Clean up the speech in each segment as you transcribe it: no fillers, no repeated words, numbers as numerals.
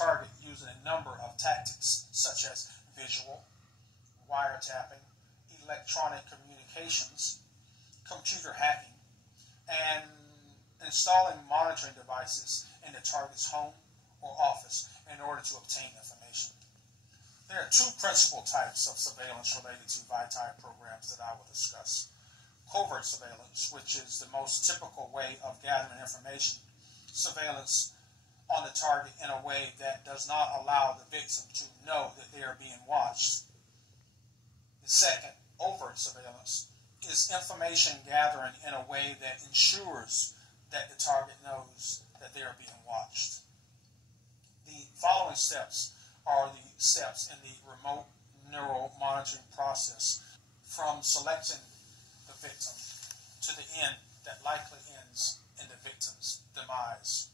target using a number of tactics such as visual, wiretapping, electronic communications, computer hacking, and installing monitoring devices in the target's home or office in order to obtain information. There are two principal types of surveillance related to VITI programs that I will discuss. Covert surveillance, which is the most typical way of gathering information. Surveillance on the target in a way that does not allow the victim to know that they are being watched. The second, overt surveillance, is information gathering in a way that ensures that the target knows that they are being watched. The following steps are the steps in the remote neural monitoring process from selecting the victim to the end that likely ends in the victim's demise.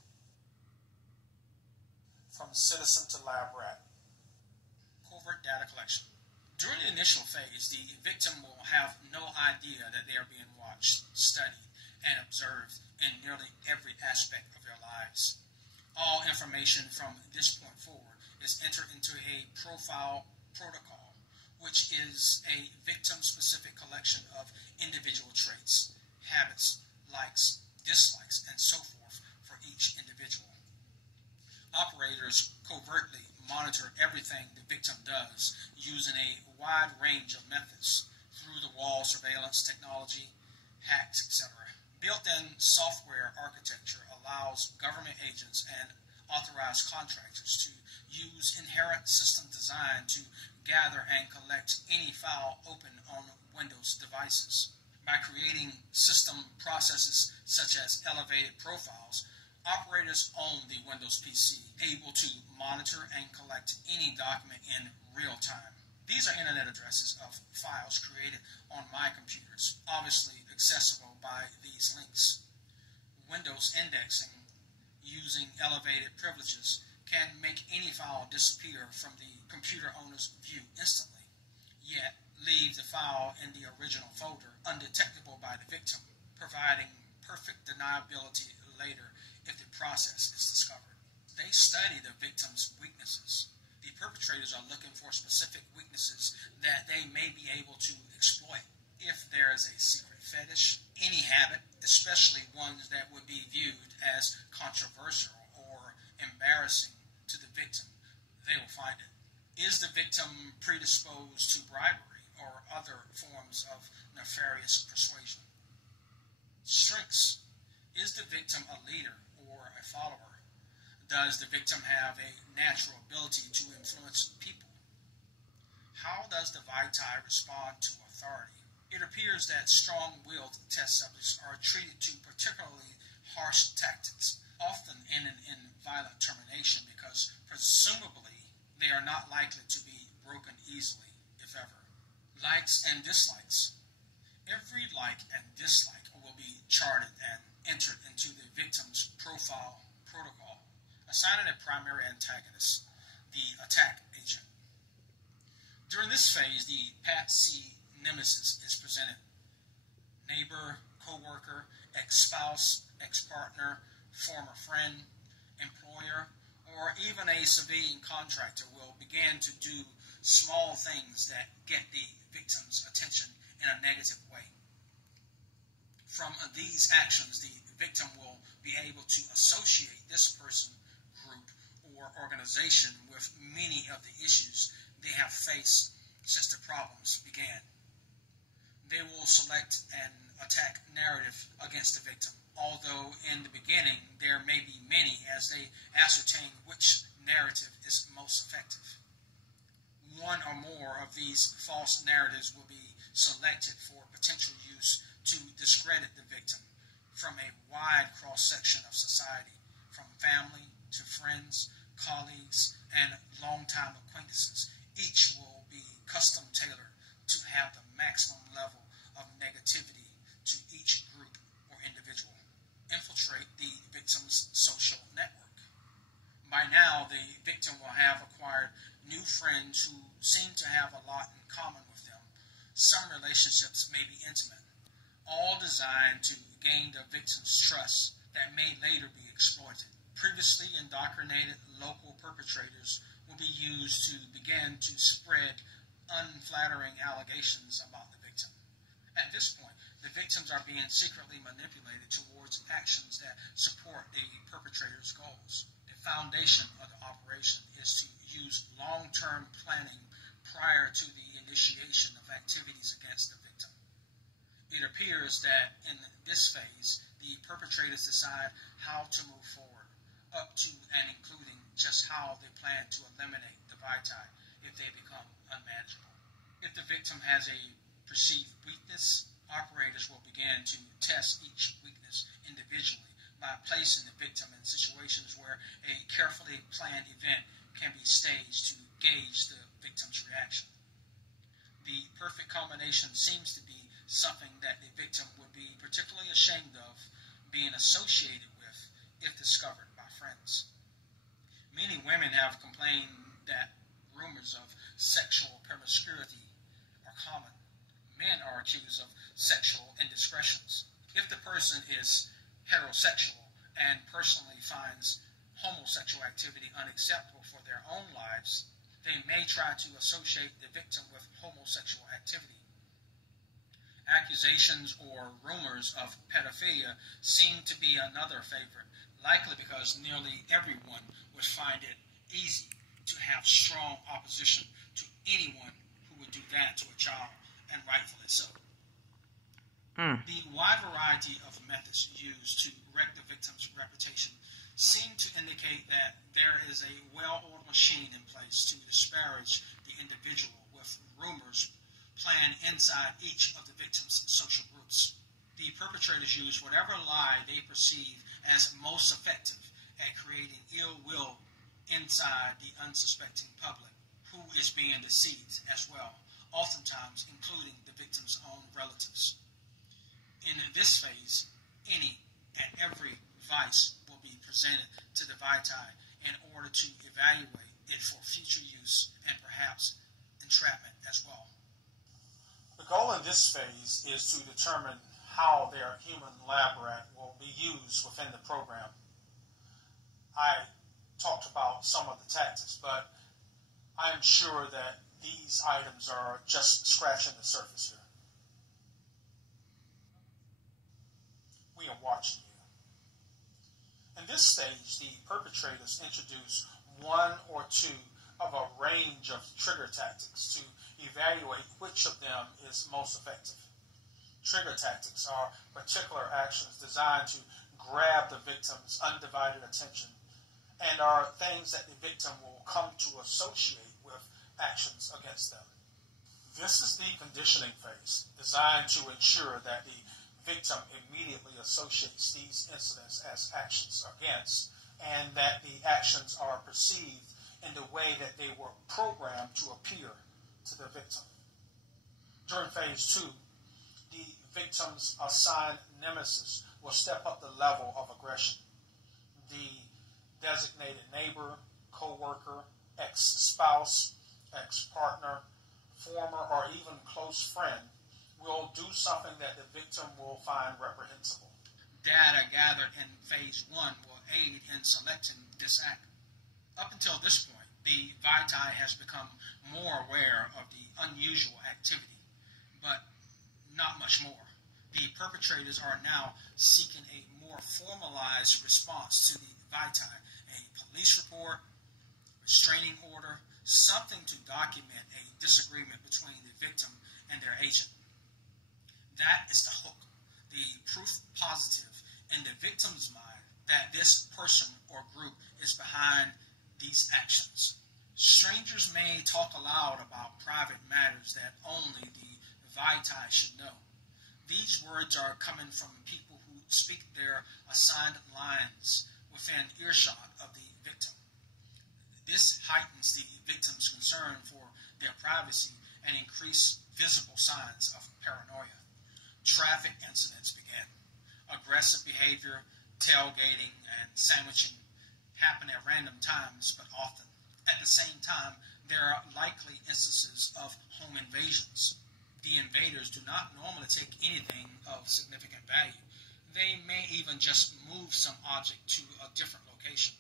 From citizen to lab rat. Covert data collection. During the initial phase, the victim will have no idea that they are being watched, studied, and observed in nearly every aspect of their lives. All information from this point forward is entered into a profile protocol, which is a victim-specific collection of individual traits, habits, likes, dislikes, and so forth for each individual. Operators covertly monitor everything the victim does using a wide range of methods, through-the-wall surveillance technology, hacks, etc. Built-in software architecture allows government agents and authorized contractors to use inherent system design to gather and collect any file open on Windows devices. By creating system processes such as elevated profiles, operators own the Windows PC, able to monitor and collect any document in real time. These are internet addresses of files created on my computers, obviously accessible by these links. Windows indexing using elevated privileges can make any file disappear from the computer owner's view instantly, yet leave the file in the original folder undetectable by the victim, providing perfect deniability later if the process is discovered. They study the victim's weaknesses. The perpetrators are looking for specific weaknesses that they may be able to exploit. If there is a secret fetish, any habit, especially ones that would be viewed as controversial or embarrassing to the victim, they will find it. Is the victim predisposed to bribery or other forms of nefarious persuasion? Strengths. Is the victim a leader or a follower? Does the victim have a natural ability to influence people? How does the VITI respond to authority? It appears that strong-willed test subjects are treated to particularly harsh tactics, often ending in violent termination because presumably they are not likely to be broken easily, if ever. Likes and dislikes. Every like and dislike will be charted and entered into the victim's profile protocol, assigning a primary antagonist, the attack agent. During this phase, the PAT-C nemesis is presented. Neighbor, co-worker, ex-spouse, ex-partner, former friend, employer, or even a civilian contractor will begin to do small things that get the victim's attention in a negative way. From these actions, the victim will be able to associate this person, group, or organization with many of the issues they have faced since the problems began. They will select an attack narrative against the victim, although in the beginning there may be many as they ascertain which narrative is most effective. One or more of these false narratives will be selected for potential use to discredit the victim from a wide cross-section of society, from family to friends, colleagues, and longtime acquaintances. Each will be custom-tailored to have the maximum level of negativity to each group or individual. Infiltrate the victim's social network. By now, the victim will have acquired new friends who seem to have a lot in common with them. Some relationships may be intimate, all designed to gain the victim's trust that may later be exploited. Previously indoctrinated local perpetrators perpetrators will be used to begin to spread unflattering allegations about the victim. At this point, the victims are being secretly manipulated towards actions that support the perpetrator's goals. The foundation of the operation is to use long-term planning prior to the initiation of activities against the victim. It appears that in this phase, the perpetrators decide how to move forward, up to and including just how they plan to eliminate the vitae if they become unmanageable. If the victim has a perceived weakness, operators will begin to test each weakness individually by placing the victim in situations where a carefully planned event can be staged to gauge the victim's reaction. The perfect culmination seems to be something that the victim would be particularly ashamed of being associated with if discovered by friends. Many women have complained that rumors of sexual promiscuity are common. Men are accused of sexual indiscretions. If the person is heterosexual and personally finds homosexual activity unacceptable for their own lives, they may try to associate the victim with homosexual activity. Accusations or rumors of pedophilia seem to be another favorite, likely because nearly everyone would find it easy to have strong opposition to anyone who would do that to a child, and rightfully so. The wide variety of methods used to wreck the victim's reputation seem to indicate that there is a well-oiled machine in place to disparage the individual, with rumors planned inside each of the victim's social groups. The perpetrators use whatever lie they perceive as most effective at creating ill will inside the unsuspecting public, who is being deceived as well, oftentimes including the victim's own relatives. In this phase, any and every vice will be presented to the vitae in order to evaluate it for future use and perhaps entrapment as well. The goal in this phase is to determine how their human lab rat will be used within the program. I talked about some of the tactics, but I am sure that these items are just scratching the surface here. We are watching you. In this stage, the perpetrators introduce one or two of a range of trigger tactics to evaluate which of them is most effective. Trigger tactics are particular actions designed to grab the victim's undivided attention and are things that the victim will come to associate with actions against them. This is the conditioning phase, designed to ensure that the victim immediately associates these incidents as actions against, and that the actions are perceived in the way that they were programmed to appear to the victim. During phase 2, the victim's assigned nemesis will step up the level of aggression. The designated neighbor, co-worker, ex-spouse, ex-partner, former or even close friend will do something that the victim will find reprehensible. Data gathered in phase 1 will aid in selecting this act. Up until this point, the vitae has become more aware of the unusual activity, but not much more. The perpetrators are now seeking a more formalized response to the vitae, a police report, restraining order, something to document a disagreement between the victim and their agent. That is the hook, the proof positive in the victim's mind that this person or group is behind these actions. Strangers may talk aloud about private matters that only the vitae should know. These words are coming from people who speak their assigned lines within earshot of the victim. This heightens the victim's concern for their privacy and increase visible signs of paranoia. Traffic incidents begin. Aggressive behavior, tailgating, and sandwiching happen at random times, but often. At the same time, there are likely instances of home invasions. The invaders do not normally take anything of significant value. They may even just move some object to a different location.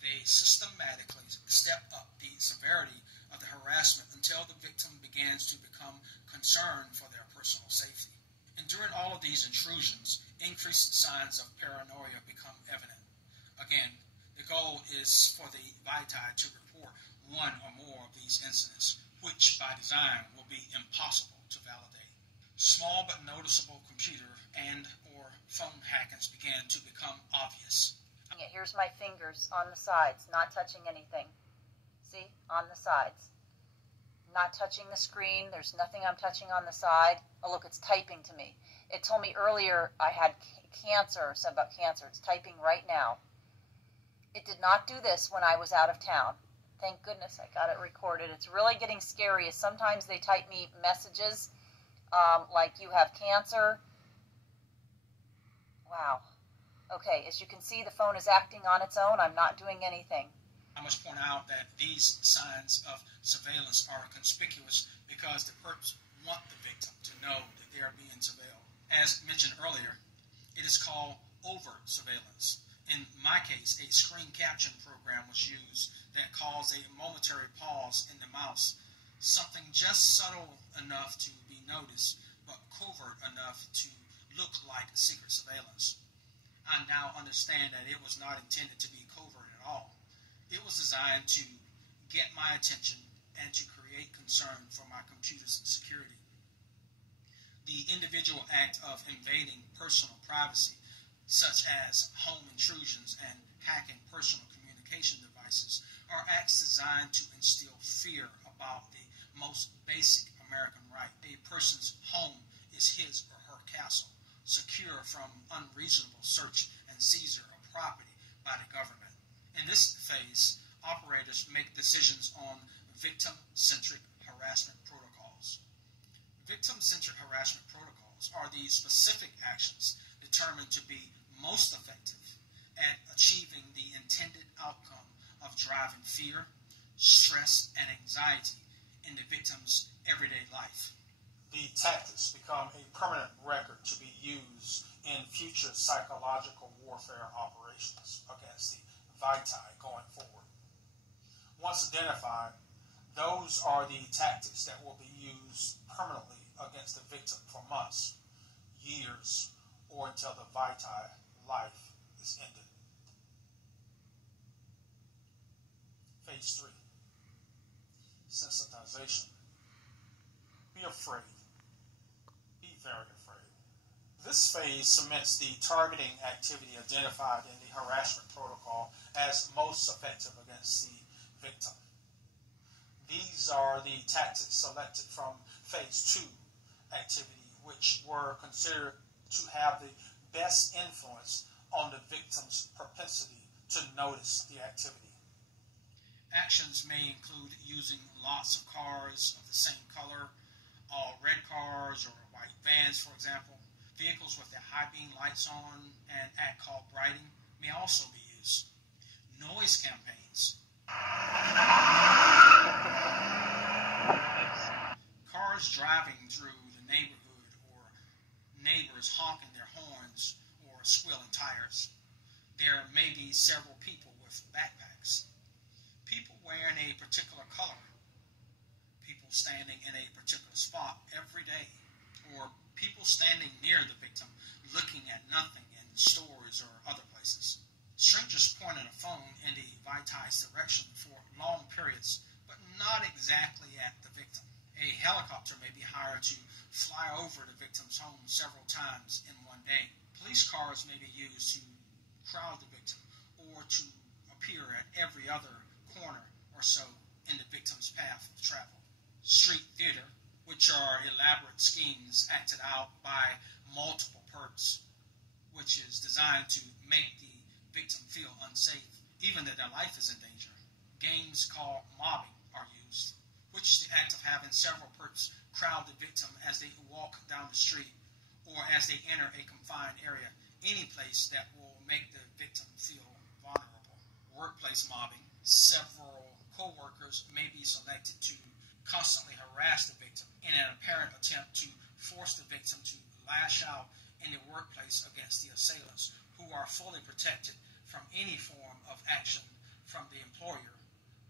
They systematically step up the severity of the harassment until the victim begins to become concerned for their personal safety. And during all of these intrusions, increased signs of paranoia become evident. Again, the goal is for the VITI to report one or more of these incidents, which by design will be impossible to validate. Small but noticeable computer and or phone hackings began to become obvious. Here's my fingers on the sides, not touching anything. See, on the sides. Not touching the screen. There's nothing I'm touching on the side. Oh, look, it's typing to me. It told me earlier I had cancer, or something about cancer. It's typing right now. It did not do this when I was out of town. Thank goodness I got it recorded. It's really getting scary. Sometimes they type me messages like you have cancer. Wow. Okay, as you can see, the phone is acting on its own. I'm not doing anything. I must point out that these signs of surveillance are conspicuous because the perps want the victim to know that they are being surveilled. As mentioned earlier, it is called overt surveillance. In my case, a screen capture program was used that caused a momentary pause in the mouse, something just subtle enough to be noticed, but covert enough to look like secret surveillance. I now understand that it was not intended to be covert at all. It was designed to get my attention and to create concern for my computer's security. The individual act of invading personal privacy, such as home intrusions and hacking personal communication devices, are acts designed to instill fear about the most basic American right. A person's home is his or her castle, secure from unreasonable search and seizure of property by the government. In this phase, operators make decisions on victim-centric harassment protocols. Victim-centric harassment protocols are the specific actions determined to be most effective at achieving the intended outcome of driving fear, stress, and anxiety in the victim's everyday life. The tactics become a permanent record to be used in future psychological warfare operations against the VITI going forward. Once identified, those are the tactics that will be used permanently against the victim for months, years, or until the VITI life is ended. Phase 3, sensitization. Be afraid. Be very afraid. This phase cements the targeting activity identified in the harassment protocol as most effective against the victim. These are the tactics selected from Phase 2 activity, which were considered to have the best influence on the victim's propensity to notice the activity. Actions may include using lots of cars of the same color, all red cars or white vans, for example. Vehicles with their high beam lights on and act called brighting may also be used. Noise campaigns. Cars driving through the neighborhood or neighbors honking their horns or squealing tires. There may be several people with backpacks. People wearing a particular color. People standing in a particular spot every day. Or people standing near the victim looking at nothing in stores or other places. Strangers pointing a phone in the VITI's direction for long periods, but not exactly at the victim. A helicopter may be hired to fly over the victim's home several times in one day. Police cars may be used to crowd the victim or to appear at every other corner or so in the victim's path of travel. Street theater, which are elaborate schemes acted out by multiple perps, which is designed to make the victim feel unsafe, even that their life is in danger. Games called mobbing are used, which is the act of having several perps crowd the victim as they walk down the street or as they enter a confined area, any place that will make the victim feel vulnerable. Workplace mobbing. Several co-workers may be selected to constantly harass the victim in an apparent attempt to force the victim to lash out in the workplace against the assailants, who are fully protected from any form of action from the employer,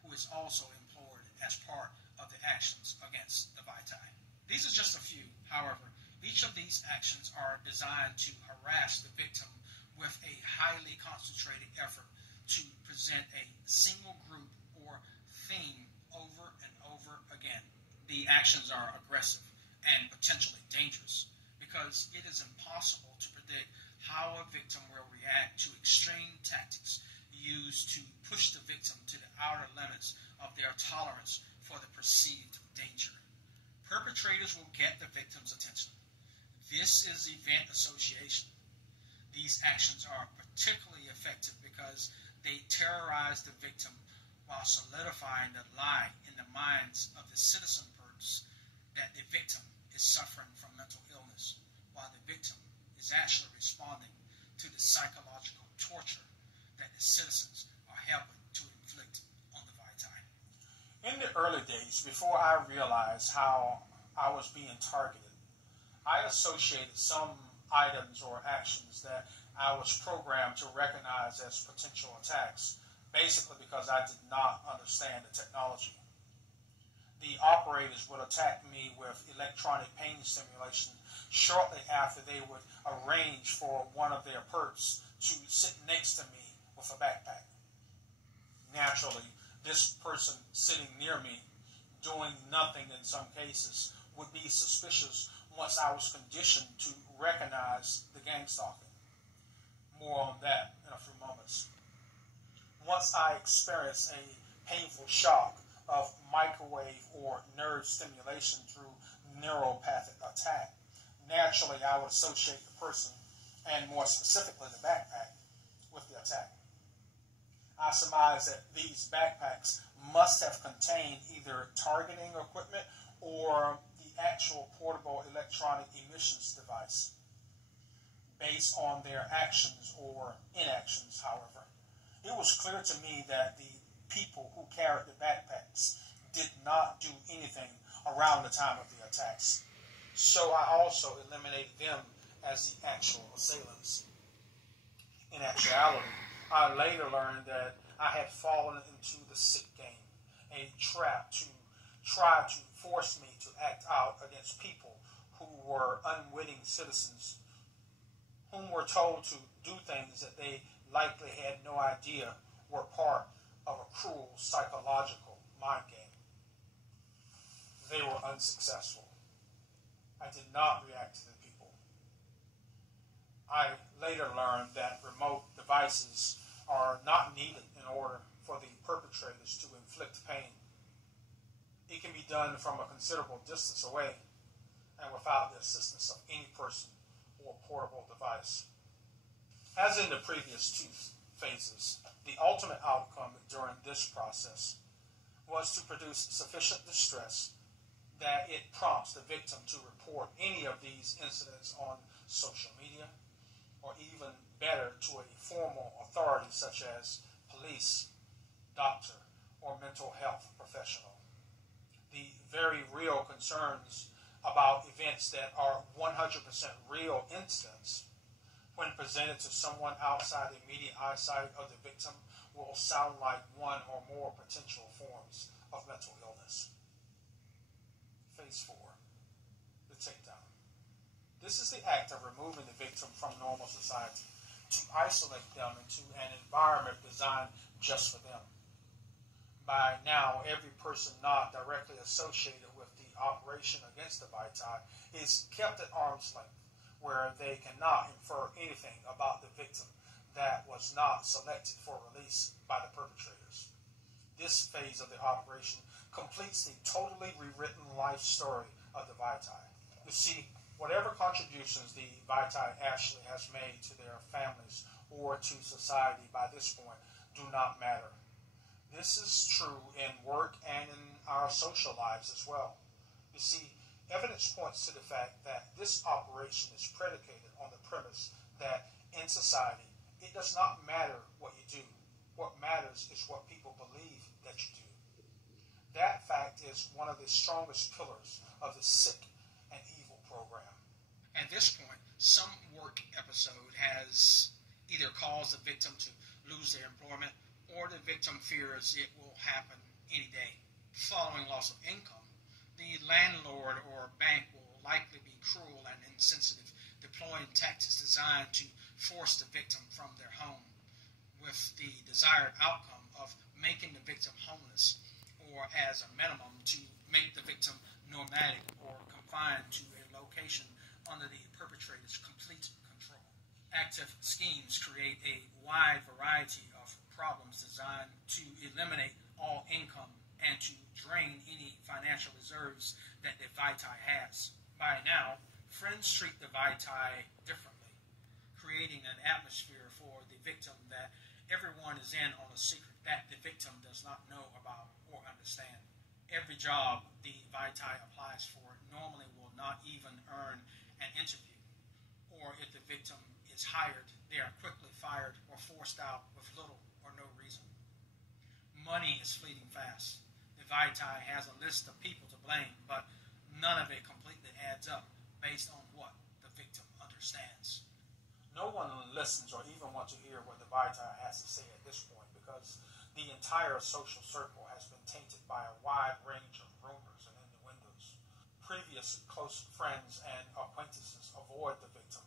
who is also employed as part of the actions against the vitae. These are just a few. However, each of these actions are designed to harass the victim with a highly concentrated effort to present a single group or theme over and over again. The actions are aggressive and potentially dangerous because it is impossible to predict how a victim will react to extreme tactics used to push the victim to the outer limits of their tolerance for the perceived danger. Perpetrators will get the victim's attention. This is event association. These actions are particularly effective because they terrorize the victim while solidifying the lie in the minds of the citizen perps that the victim is suffering from mental illness, while the victim is actually responding to the psychological torture that the citizens are helping to inflict on the vitae. In the early days, before I realized how I was being targeted, I associated some items or actions that I was programmed to recognize as potential attacks, basically because I did not understand the technology. The operators would attack me with electronic pain stimulation shortly after they would arrange for one of their perps to sit next to me with a backpack. Naturally, this person sitting near me, doing nothing in some cases, would be suspicious once I was conditioned to recognize the gang stalking. More on that in a few moments. Once I experienced a painful shock of microwave or nerve stimulation through neuropathic attack, naturally I would associate the person, and more specifically the backpack, with the attack. I surmise that these backpacks must have contained either targeting equipment or the actual portable electronic emissions device. Based on their actions or inactions, however, it was clear to me that the people who carried the backpacks did not do anything around the time of the attacks. So I also eliminated them as the actual assailants. In actuality, I later learned that I had fallen into the sick game, a trap to try to force me to act out against people who were unwitting citizens, whom were told to do things that they likely had no idea were part of a cruel psychological mind game. They were unsuccessful. I did not react to the people. I later learned that remote devices are not needed in order for the perpetrators to inflict pain. It can be done from a considerable distance away and without the assistance of any person or portable device. As in the previous two phases, the ultimate outcome during this process was to produce sufficient distress that it prompts the victim to report any of these incidents on social media, or even better, to a formal authority such as police, doctor, or mental health professional. The very real concerns about events that are 100% real incidents, when presented to someone outside the immediate eyesight of the victim, will sound like one or more potential forms of mental illness. Phase 4, the takedown. This is the act of removing the victim from normal society to isolate them into an environment designed just for them. By now, every person not directly associated with the operation against the vitae is kept at arm's length, where they cannot infer anything about the victim that was not selected for release by the perpetrators. This phase of the operation completes the totally rewritten life story of the vitae. You see, whatever contributions the vitae actually has made to their families or to society by this point do not matter. This is true in work and in our social lives as well. You see, evidence points to the fact that this operation is predicated on the premise that in society, it does not matter what you do. What matters is what people believe that you do. That fact is one of the strongest pillars of the sick and evil program. At this point, some work episode has either caused the victim to lose their employment or the victim fears it will happen any day. Following loss of income, the landlord or bank will likely be cruel and insensitive, deploying tactics designed to force the victim from their home, with the desired outcome of making the victim homeless, or as a minimum to make the victim nomadic or confined to a location under the perpetrator's complete control. Active schemes create a wide variety of problems designed to eliminate all income and to drain any financial reserves that the Vitae has. By now, friends treat the Vitae differently, creating an atmosphere for the victim that everyone is in on a secret that the victim does not know about or understand. Every job the Vitae applies for normally will not even earn an interview, or if the victim is hired, they are quickly fired or forced out with little or no reason. Money is fleeting fast. The Vitae has a list of people to blame, but none of it completely adds up based on what the victim understands. No one listens or even wants to hear what the Vitae has to say at this point, because the entire social circle has been tainted by a wide range of rumors and innuendos. Previous close friends and acquaintances avoid the victim,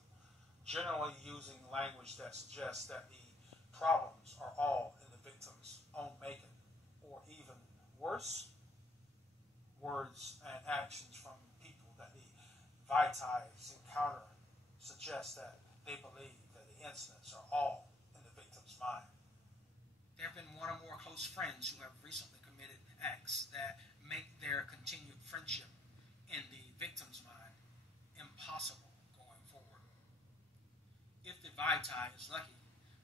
generally using language that suggests that the problems are all in the victim's own making, or even worse, words and actions from people that the Vitae's encounter suggest that they believe that the incidents are all in the victim's mind. There have been one or more close friends who have recently committed acts that make their continued friendship in the victim's mind impossible going forward. If the Vitae is lucky,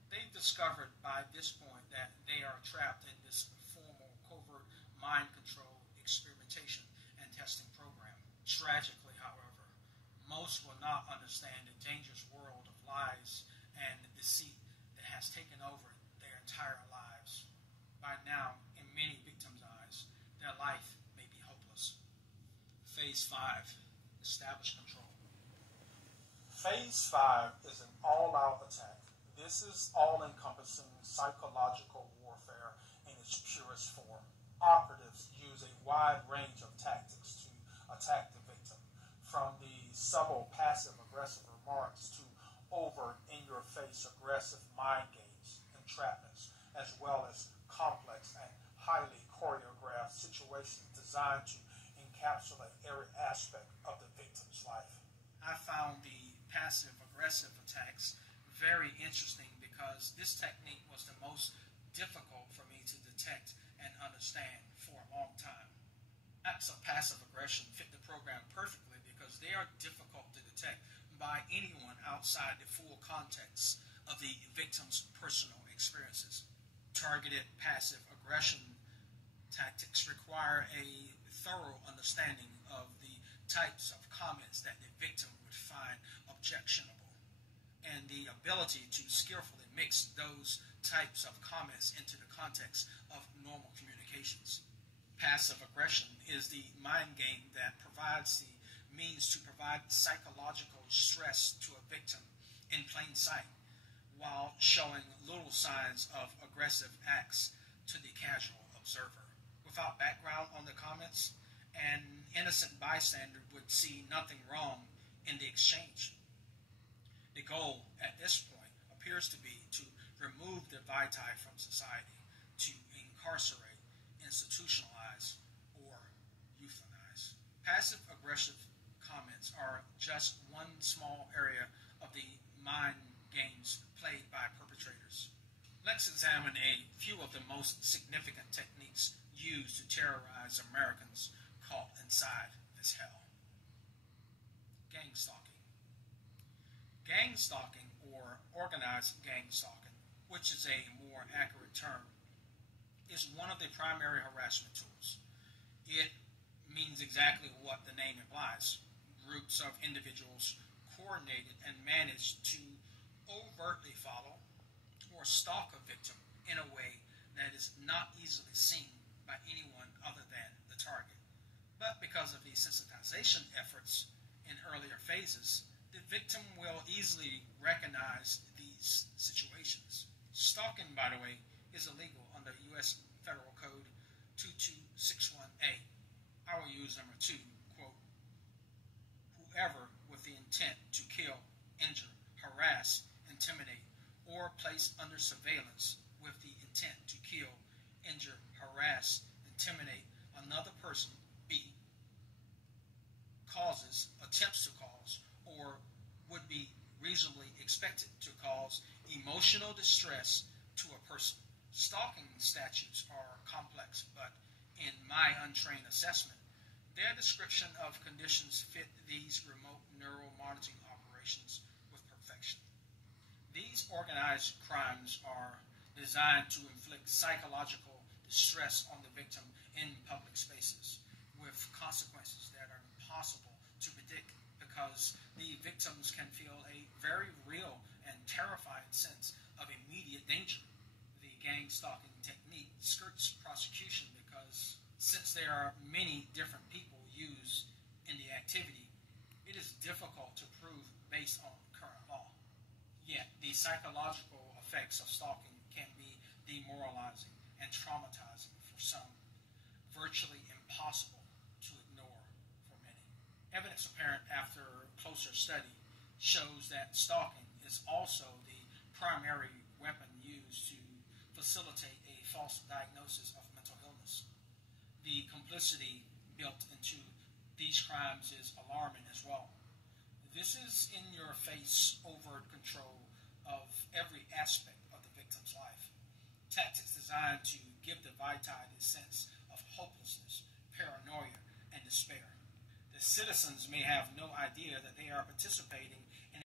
they've discovered by this point that they are trapped in this formal, covert mind control experimentation and testing program. Tragically, however, most will not understand the dangerous world of lies and deceit that has taken over their entire lives. By now, in many victims' eyes, their life may be hopeless. Phase 5, establish control. Phase 5 is an all-out attack. This is all-encompassing psychological warfare in its purest form. Operatives use a wide range of tactics to attack the victim, from the subtle passive-aggressive remarks to overt, in-your-face aggressive mind games, entrapments, as well as complex and highly choreographed situations designed to encapsulate every aspect of the victim's life. I found the passive-aggressive attacks very interesting because this technique was the most difficult for me to detect and understand for a long time. Acts of passive aggression fit the program perfectly because they are difficult to detect by anyone outside the full context of the victim's personal experiences. Targeted passive aggression tactics require a thorough understanding of the types of comments that the victim would find objectionable, and the ability to skillfully mix those types of comments into the context of normal communications. Passive aggression is the mind game that provides the means to provide psychological stress to a victim in plain sight, while showing little signs of aggressive acts to the casual observer. Without background on the comments, an innocent bystander would see nothing wrong in the exchange. The goal at this point appears to be to remove the Vitae from society, to incarcerate, institutionalize, or euthanize. Passive-aggressive comments are just one small area of the mind games played by perpetrators. Let's examine a few of the most significant techniques used to terrorize Americans caught inside this hell. Gang stalking. Gang stalking, or organized gang stalking, which is a more accurate term, is one of the primary harassment tools. It means exactly what the name implies. Groups of individuals coordinated and managed to overtly follow or stalk a victim in a way that is not easily seen by anyone other than the target. But because of the sensitization efforts in earlier phases, the victim will easily recognize these situations. Stalking, by the way, is illegal under U.S. Federal Code 2261A. I will use number 2, quote, whoever with the intent to kill, injure, harass, intimidate, or place under surveillance with the intent to kill, injure, harass, intimidate another person, B, causes, attempts to cause, or would be reasonably expected to cause emotional distress to a person. Stalking statutes are complex, but in my untrained assessment, their description of conditions fit these remote neural monitoring operations with perfection. These organized crimes are designed to inflict psychological distress on the victim in public spaces, with consequences that are impossible to predict because the victims can feel a very real and terrifying sense of immediate danger. The gang stalking technique skirts prosecution because since there are many different people used in the activity, it is difficult to prove based on current law. Yet, the psychological effects of stalking can be demoralizing and traumatizing for some, virtually impossible to ignore for many. Evidence apparent after closer study shows that stalking is also the primary weapon used to facilitate a false diagnosis of mental illness. The complicity built into these crimes is alarming as well. This is in-your-face overt control of every aspect of the victim's life. Tactics designed to give the victim a sense of hopelessness, paranoia, and despair. The citizens may have no idea that they are participating